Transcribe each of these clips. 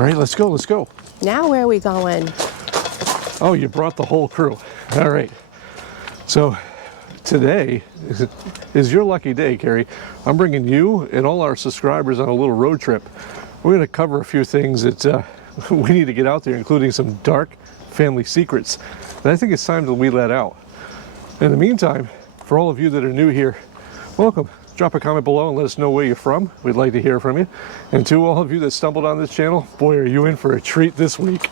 All right, let's go, let's go. Now where are we going? Oh, you brought the whole crew. All right. So today is your lucky day, Karri. I'm bringing you and all our subscribers on a little road trip. We're going to cover a few things that we need to get out there, including some dark family secrets. And I think it's time that we let out. In the meantime, for all of you that are new here, welcome. Drop a comment below and let us know where you're from. We'd like to hear from you. And to all of you that stumbled on this channel, boy, are you in for a treat this week.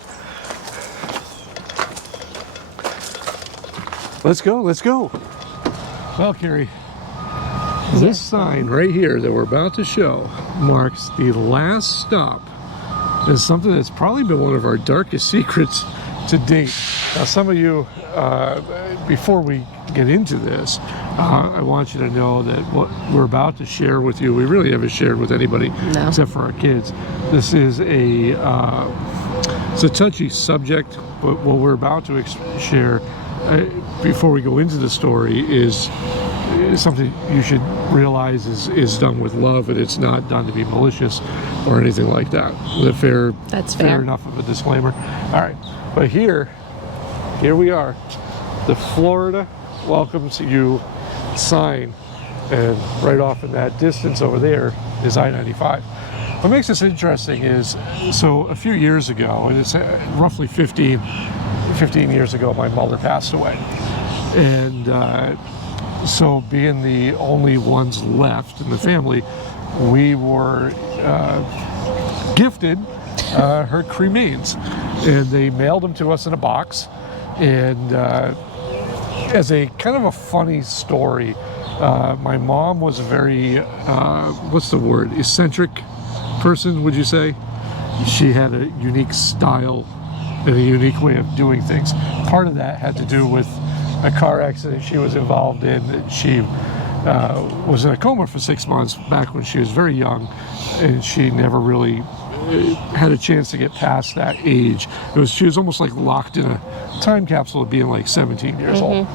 Let's go, let's go. Well, Karri, this sign right here that we're about to show marks the last stop. It's something that's probably been one of our darkest secrets to date. Now, some of you, before we get into this, I want you to know that what we're about to share with you, we really haven't shared with anybody except for our kids. This is it's a touchy subject, but what we're about to share before we go into the story is something you should realize is done with love, and it's not done to be malicious or anything like that. Is that fair? That's fair. Fair enough of a disclaimer. All right, but here we are, the Florida welcomes you sign, and right off in that distance over there is I-95. What makes this interesting is, so a few years ago, and it's roughly 15 years ago, my mother passed away. And so being the only ones left in the family, we were gifted her cremains. And they mailed them to us in a box. And as a kind of a funny story, my mom was a very, what's the word, eccentric person, would you say? She had a unique style and a unique way of doing things. Part of that had to do with a car accident she was involved in. She was in a coma for 6 months back when she was very young, and she never really had a chance to get past that age. She was almost like locked in a time capsule of being like 17 years old.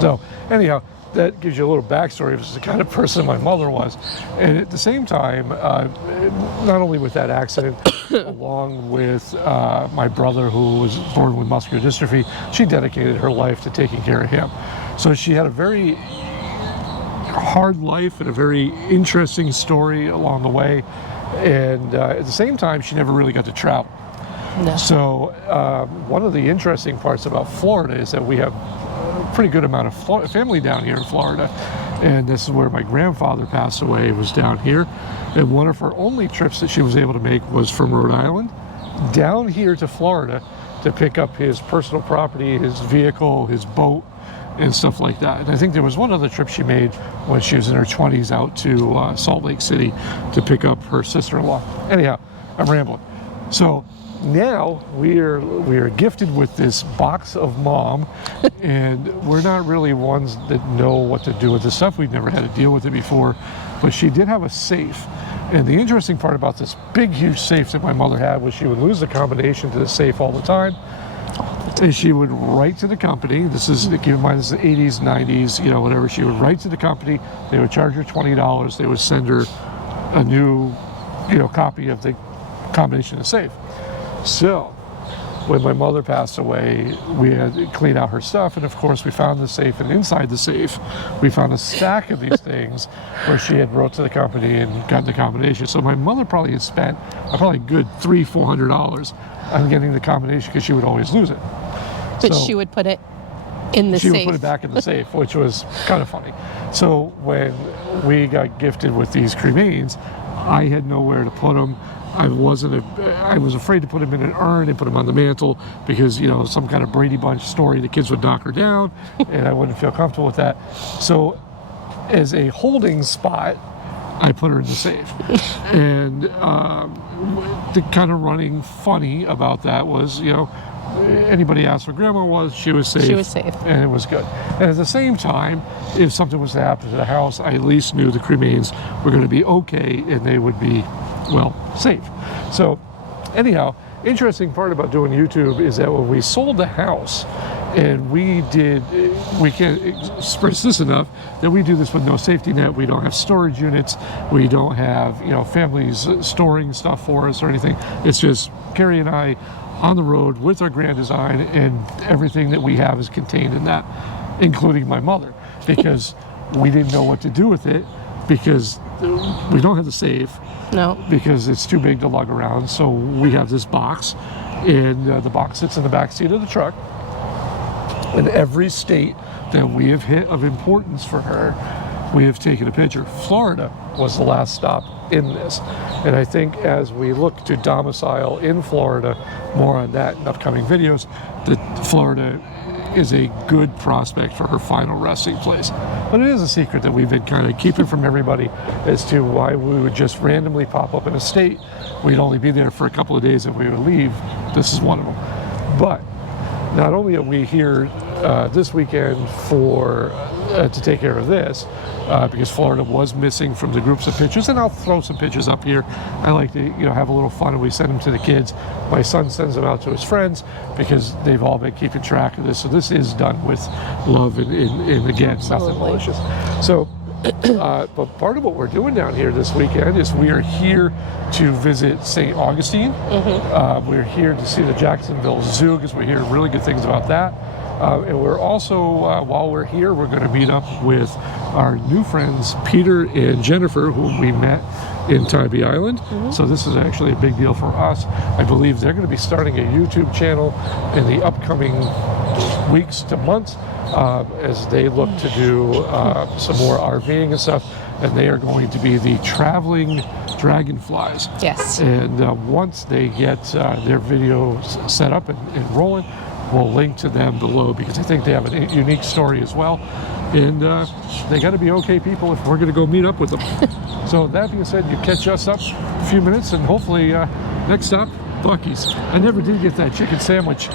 So anyhow, that gives you a little backstory of the kind of person my mother was. And at the same time, not only with that accident, along with my brother who was born with muscular dystrophy, she dedicated her life to taking care of him. So she had a very hard life and a very interesting story along the way. And at the same time, she never really got to travel. No. So one of the interesting parts about Florida is that we have pretty good amount of family down here in Florida, and this is where my grandfather passed away, was down here. And one of her only trips that she was able to make was from Rhode Island down here to Florida to pick up his personal property, his vehicle, his boat, and stuff like that. And I think there was one other trip she made when she was in her 20s out to Salt Lake City to pick up her sister-in-law. Anyhow, I'm rambling. So now we are gifted with this box of mom, and we're not really ones that know what to do with this stuff. We've never had to deal with it before, but she did have a safe. And the interesting part about this big, huge safe that my mother had was she would lose the combination to the safe all the time. And she would write to the company. This is, keep in mind, this is the 80s, 90s, you know, whatever. She would write to the company. They would charge her $20. They would send her a new, copy of the combination of the safe. So when my mother passed away, we had to clean out her stuff, and of course we found the safe, and inside the safe we found a stack of these things where she had wrote to the company and gotten the combination. So my mother probably had spent probably a good $300-400 on getting the combination, because she would always lose it. But she would put it in the safe. She would put it back in the safe, which was kind of funny. So when we got gifted with these cremains, I had nowhere to put them. I was afraid to put them in an urn and put them on the mantle, because, some kind of Brady Bunch story, the kids would knock her down, and I wouldn't feel comfortable with that. So as a holding spot, I put her in the safe. And the kind of running funny about that was, anybody asked where Grandma was, she was safe. She was safe. And it was good. And at the same time, if something was to happen to the house, I at least knew the cremains were going to be okay, and they would be, safe. So anyhow, interesting part about doing YouTube is that when we sold the house, And we can't express this enough, that we do this with no safety net. We don't have storage units. We don't have, families storing stuff for us or anything. It's just Karri and I on the road with our Grand Design, and everything that we have is contained in that, including my mother, because we didn't know what to do with it, because we don't have the safe. No. Because it's too big to lug around. So we have this box, and the box sits in the back seat of the truck. In every state that we have hit of importance for her, we have taken a picture. Florida was the last stop in this. And I think as we look to domicile in Florida, more on that in upcoming videos, that Florida is a good prospect for her final resting place. But it is a secret that we've been kind of keeping from everybody as to why we would just randomly pop up in a state. We'd only be there for a couple of days and we would leave. This is one of them. But not only are we here this weekend for to take care of this, because Florida was missing from the groups of pictures, and I'll throw some pictures up here. I like to have a little fun, and we send them to the kids. My son sends them out to his friends because they've all been keeping track of this. So this is done with love and again, nothing malicious. So, but part of what we're doing down here this weekend is we are here to visit St. Augustine. We're here to see the Jacksonville Zoo because we hear really good things about that. And we're also, while we're here, we're going to meet up with our new friends, Peter and Jennifer, who we met in Tybee Island. So this is actually a big deal for us. I believe they're going to be starting a YouTube channel in the upcoming weeks to months as they look to do some more RVing and stuff. And they are going to be the traveling dragonflies. Yes. And once they get their videos set up and rolling, we'll link to them below because I think they have a unique story as well. And they got to be okay people if we're going to go meet up with them. So that being said, you catch us up a few minutes and hopefully next stop, Buc-ee's. I never did get that chicken sandwich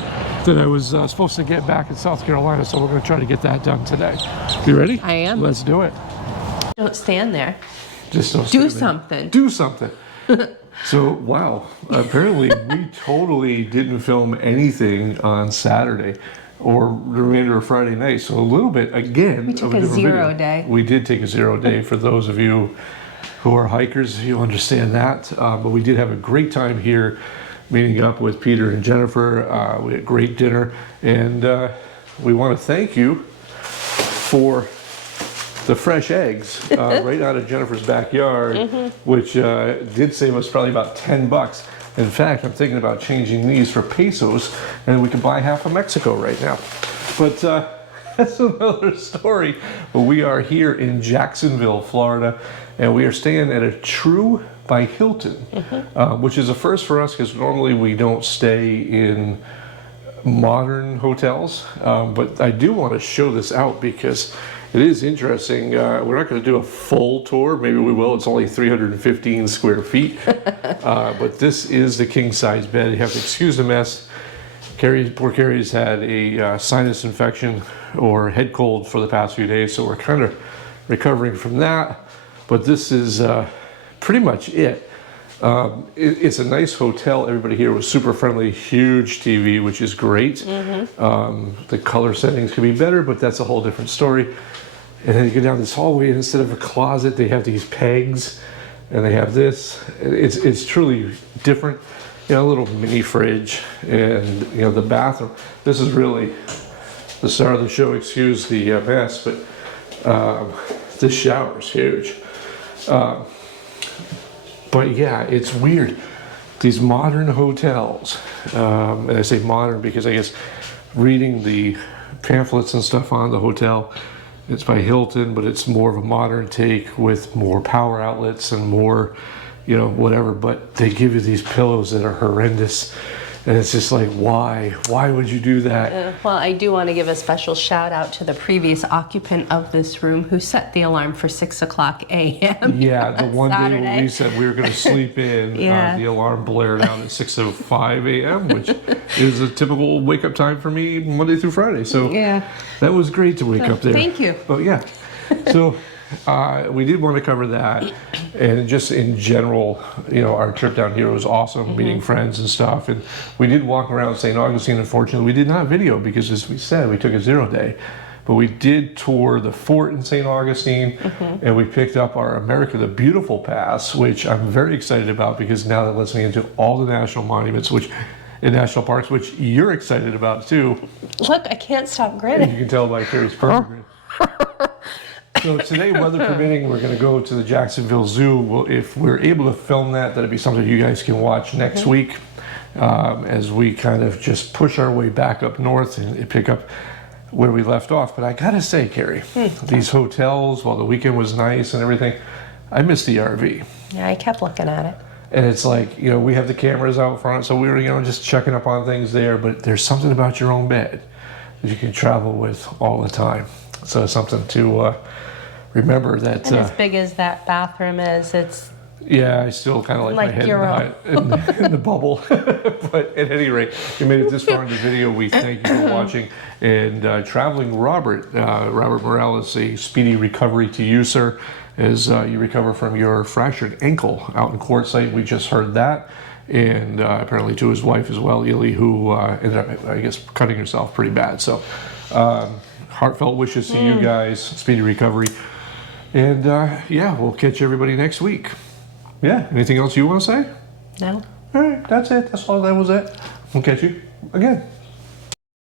that I was supposed to get back in South Carolina, so we're going to try to get that done today. You ready? I am. Let's do it. Don't stand there. Just don't Do stand there. something. Do something. So, wow, apparently we totally didn't film anything on Saturday or the remainder of Friday night. So a little bit, again, We took of a a different 0 video. day. We did take a 0 day. For those of you who are hikers, you understand that. But we did have a great time here meeting up with Peter and Jennifer. We had a great dinner. And we want to thank you for the fresh eggs right out of Jennifer's backyard, which did save us probably about $10. In fact, I'm thinking about changing these for pesos, and we could buy half of Mexico right now. But that's another story. But we are here in Jacksonville, Florida, and we are staying at a True by Hilton, which is a first for us because normally we don't stay in modern hotels. But I do want to show this out because it is interesting. We're not going to do a full tour. Maybe we will. It's only 315 square feet. But this is the king size bed. You have to excuse the mess. Poor Karri's had a sinus infection or head cold for the past few days, so we're kind of recovering from that. But this is pretty much it. It's a nice hotel. Everybody here was super friendly. Huge TV, which is great. The color settings could be better, but that's a whole different story. And then you go down this hallway, and instead of a closet, they have these pegs, and they have this. It's truly different. A little mini fridge, and the bathroom. This is really the star of the show. Excuse the mess, but this shower is huge. But yeah, it's weird. These modern hotels, and I say modern because I guess reading the pamphlets and stuff on the hotel, it's by Hilton, but it's more of a modern take with more power outlets and more, whatever. But they give you these pillows that are horrendous. And it's just like, why? Why would you do that? Well, I do want to give a special shout out to the previous occupant of this room who set the alarm for 6 o'clock a.m. Yeah, the one Saturday. day when we said we were going to sleep in, the alarm blared out at 6:05 a.m., which is a typical wake up time for me Monday through Friday. So that was great to wake up there. Thank you. But yeah, so we did want to cover that, and just in general, our trip down here was awesome, meeting friends and stuff. And we did walk around St. Augustine. Unfortunately, we did not video because, as we said, we took a 0 day. But we did tour the fort in St. Augustine, and we picked up our America the Beautiful Pass, which I'm very excited about because now that lets me into all the national monuments, in national parks, which you're excited about too. Look, I can't stop grinning. You can tell by Karri's perfect grin. So today, weather permitting, we're going to go to the Jacksonville Zoo. Well, if we're able to film that, that'll be something you guys can watch next week as we kind of just push our way back up north and pick up where we left off. But I gotta say, Karri, these hotels, while the weekend was nice and everything, I miss the RV. Yeah, I kept looking at it. And it's like, we have the cameras out front, so we were, just checking up on things there, but there's something about your own bed that you can travel with all the time. So it's something to remember that. And as big as that bathroom is, it's... Yeah, I still kind of like my head in the bubble. But at any rate, you made it this far in the video. We thank you for watching. And traveling Robert Morales, a speedy recovery to you, sir, as you recover from your fractured ankle out in Quartzsite. We just heard that. And apparently to his wife as well, Illy, who ended up, I guess, cutting herself pretty bad. So heartfelt wishes to you guys, speedy recovery. And yeah, we'll catch everybody next week. Yeah, anything else you want to say? No. All right, that's it. That's all. That was it. We'll catch you again.